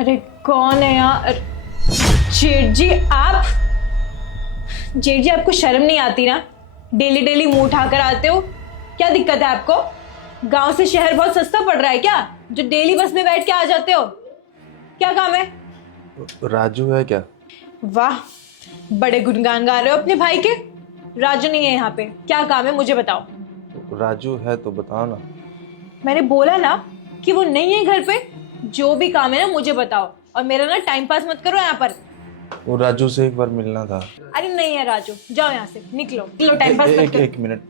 अरे कौन है यार? जेठ जी आप? जेठ जी आपको शर्म नहीं आती ना? डेली डेली मुंह उठाकर आते हो। क्या दिक्कत है आपको? गांव से शहर बहुत सस्ता पड़ रहा है क्या, जो डेली बस में बैठ के आ जाते हो? क्या काम है? राजू है क्या? वाह, बड़े गुणगान गा रहे हो अपने भाई के। राजू नहीं है यहाँ पे, क्या काम है मुझे बताओ। राजू है तो बताओ ना। मैंने बोला ना कि वो नहीं है घर पे। जो भी काम है ना मुझे बताओ, और मेरा ना टाइम पास मत करो यहाँ पर। वो राजू से एक बार मिलना था। अरे नहीं है राजू, जाओ यहाँ से, निकलो निकलो, टाइम पास मत एक करो। एक मिनट,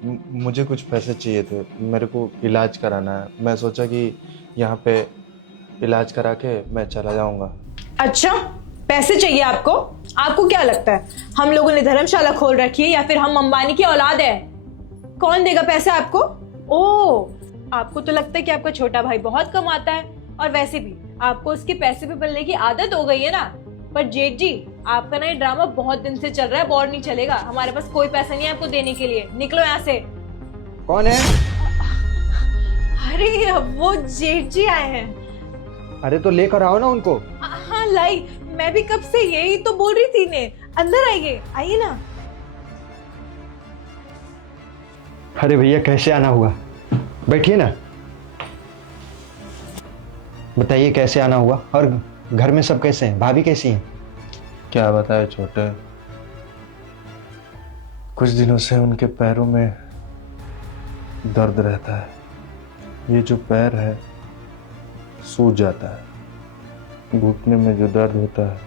मुझे कुछ पैसे चाहिए थे। मेरे को इलाज कराना है। मैं सोचा कि यहाँ पे इलाज करा के मैं चला जाऊंगा। अच्छा, पैसे चाहिए आपको? आपको क्या लगता है हम लोगों ने धर्मशाला खोल रखी है या फिर हम अंबानी की औलाद है? कौन देगा पैसे आपको? ओ, आपको तो लगता है कि आपका छोटा भाई बहुत कमाता है, और वैसे भी आपको उसके पैसे पे पलने की आदत हो गई है ना। पर जेठ जी, आपका ना ये ड्रामा बहुत दिन से चल रहा है, और नहीं चलेगा। हमारे पास कोई पैसा नहीं है आपको देने के लिए, निकलो यहाँ से। कौन है? अरे वो जेठ जी आए हैं। अरे तो लेकर आओ ना उनको। हाँ लाई, मैं भी कब से यही तो बोल रही थी ने। अंदर आइए, आइए ना। अरे भैया कैसे आना हुआ? बैठिए ना। बताइए कैसे आना हुआ, और घर में सब कैसे हैं? भाभी कैसी हैं? क्या बताए छोटे, कुछ दिनों से उनके पैरों में दर्द रहता है। ये जो पैर है सूज जाता है। घुटने में जो दर्द होता है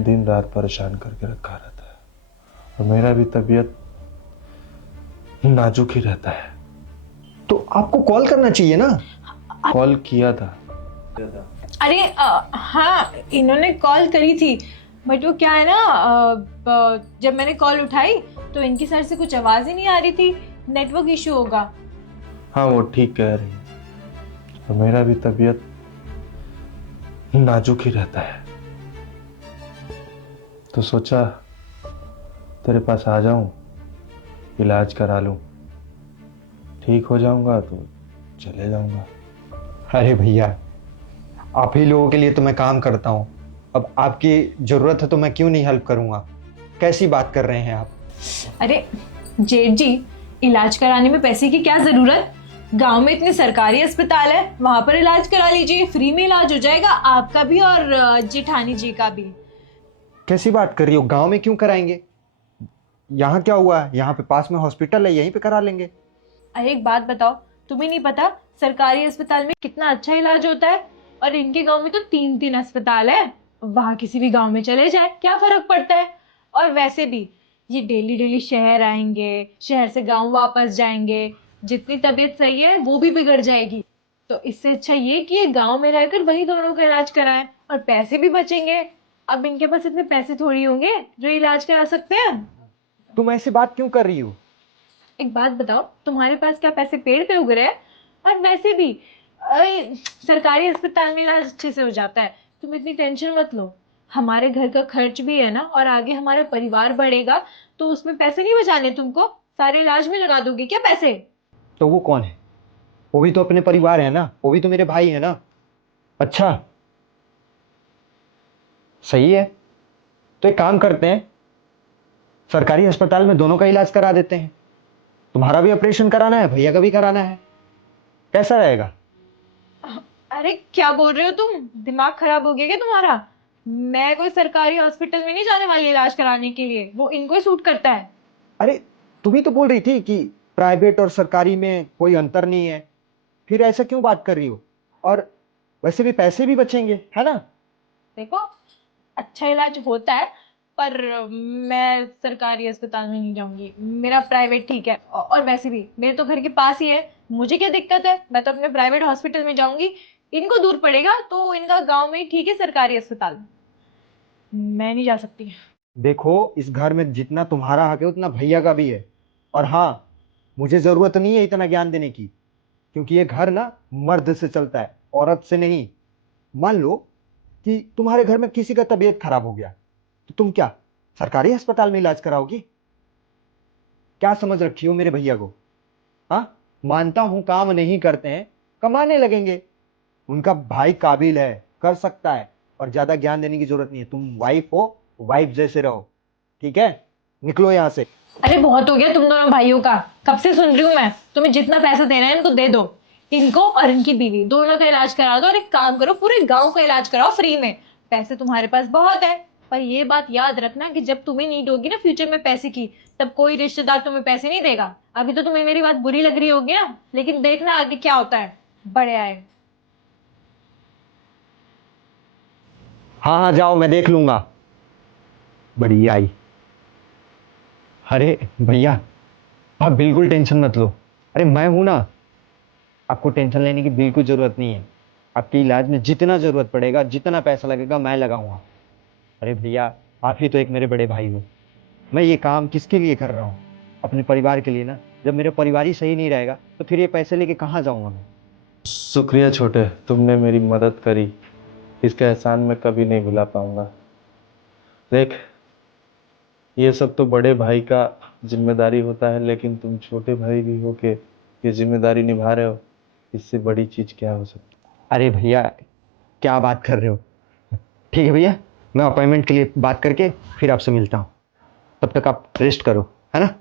दिन रात परेशान करके रखा रहता है। और मेरा भी तबीयत नाजुक ही रहता है। तो आपको कॉल करना चाहिए ना। कॉल किया था। अरे हाँ, इन्होंने कॉल करी थी, बट वो क्या है ना, जब मैंने कॉल उठाई तो इनकी साइड से कुछ आवाज ही नहीं आ रही थी। नेटवर्क इशू होगा। हाँ वो ठीक कह रही है। और मेरा भी तबीयत नाजुक ही रहता है, तो सोचा तेरे पास आ जाऊं, इलाज करा लूं। ठीक हो जाऊंगा तो चले जाऊंगा। अरे भैया, आप ही लोगों के लिए तो मैं काम करता हूँ। अब आपकी जरूरत है तो मैं क्यों नहीं हेल्प करूंगा? कैसी बात कर रहे हैं आप? अरे जेठ जी, इलाज कराने में पैसे की क्या जरूरत? गांव में इतने सरकारी अस्पताल है, वहां पर इलाज करा लीजिए, फ्री में इलाज हो जाएगा आपका भी और जेठानी जी का भी। कैसी बात कर रही हो? गांव में क्यों कराएंगे? यहाँ क्या हुआ है? यहाँ पे पास में हॉस्पिटल है, यहीं पे करा लेंगे। अरे एक बात बताओ, तुम्हें नहीं पता सरकारी अस्पताल में कितना अच्छा इलाज होता है? और इनके गांव में तो 3-3 अस्पताल है। वहां किसी भी गांव में चले जाए, क्या फर्क पड़ता है? और वैसे भी ये डेली डेली शहर आएंगे, शहर से गांव वापस जाएंगे, जितनी तबीयत सही है वो भी बिगड़ जाएगी। तो इससे अच्छा ये कि ये गांव में रहकर वही दोनों का इलाज कराएं, और पैसे भी बचेंगे। अब इनके पास इतने पैसे थोड़ी होंगे जो इलाज करा सकते हैं। तुम ऐसी बात क्यों कर रही हो? एक बात बताओ, तुम्हारे पास क्या पैसे पेड़ पे उग रहे हैं? और वैसे भी सरकारी अस्पताल में इलाज अच्छे से हो जाता है, तुम इतनी टेंशन मत लो। हमारे घर का खर्च भी है ना, और आगे हमारा परिवार बढ़ेगा, तो उसमें पैसे नहीं बचाने तुमको? सारे इलाज में लगा दोगे क्या पैसे? तो वो कौन है? वो भी तो अपने परिवार है ना, वो भी तो मेरे भाई है ना। अच्छा, सही है। तो एक काम करते हैं, सरकारी अस्पताल में दोनों का इलाज करा देते हैं। तुम्हारा भी ऑपरेशन कराना है, भैया का भी कराना है। कैसा रहेगा? अरे क्या बोल रहे हो तुम? दिमाग खराब हो गया क्या तुम्हारा? मैं कोई सरकारी हॉस्पिटल में नहीं जाने वाली इलाज कराने के लिए, वो इनको ही सूट करता है। अरे तुम ही तो बोल रही थी कि प्राइवेट और सरकारी में कोई अंतर नहीं है। फिर ऐसा क्यों बात कर रही हो? और वैसे भी पैसे भी बचेंगे, है ना? देखो, अच्छा इलाज होता है, पर मैं सरकारी अस्पताल में नहीं जाऊंगी। मेरा प्राइवेट ठीक है, और वैसे भी मेरे तो घर के पास ही है, मुझे क्या दिक्कत है? मैं तो अपने प्राइवेट हॉस्पिटल में जाऊंगी। इनको दूर पड़ेगा तो इनका गांव में ही ठीक है, सरकारी अस्पताल में। मैं नहीं जा सकती। देखो, इस घर में जितना तुम्हारा हक है उतना भैया का भी है। और हाँ, मुझे जरूरत नहीं है इतना ज्ञान देने की, क्योंकि ये घर ना मर्द से चलता है, औरत से नहीं। मान लो कि तुम्हारे घर में किसी का तबीयत खराब हो गया, तो तुम क्या सरकारी अस्पताल में इलाज कराओगी? क्या समझ रखी हो मेरे भैया को? हाँ, मानता हूं काम नहीं करते हैं, कमाने लगेंगे, उनका भाई काबिल है, कर सकता है, और ज्यादा ज्ञान देने की जरूरत नहीं है। तुम वाइफ हो, वाइफ जैसे रहो, ठीक है? निकलो यहाँ से। अरे बहुत हो गया तुम दोनों भाइयों का, कब से सुन रही हूँ मैं। तुम्हें जितना पैसा देना है इनको दे दो, इनको और इनकी बीवी दोनों का इलाज करा दो, और एक काम करो पूरे गांव का इलाज कराओ फ्री में। पैसे तुम्हारे पास बहुत है, पर ये बात याद रखना कि जब तुम्हें नीड होगी ना फ्यूचर में पैसे की, तब कोई रिश्तेदार तुम्हें पैसे नहीं देगा। अभी तो तुम्हें मेरी बात बुरी लग रही होगी ना, लेकिन देखना आगे क्या होता है। बड़े आए। हाँ हाँ, जाओ, मैं देख लूंगा। बड़ी आई। अरे भैया, आप बिल्कुल टेंशन मत लो। अरे मैं हूं ना, आपको टेंशन लेने की बिल्कुल जरूरत नहीं है। आपके इलाज में जितना जरूरत पड़ेगा, जितना पैसा लगेगा, मैं लगाऊंगा। अरे भैया, आप ही तो एक मेरे बड़े भाई हो। मैं ये काम किसके लिए कर रहा हूँ? अपने परिवार के लिए ना। जब मेरा परिवार ही सही नहीं रहेगा तो फिर ये पैसे लेके कहाँ जाऊंगा मैं? शुक्रिया छोटे, तुमने मेरी मदद करी। इसका एहसान मैं कभी नहीं भुला पाऊंगा। देख, ये सब तो बड़े भाई का जिम्मेदारी होता है, लेकिन तुम छोटे भाई भी हो के ये जिम्मेदारी निभा रहे हो। इससे बड़ी चीज क्या हो सकती। अरे भैया, क्या बात कर रहे हो? ठीक है भैया, मैं अपॉइंटमेंट के लिए बात करके फिर आपसे मिलता हूँ। तब तक आप रेस्ट करो, है ना?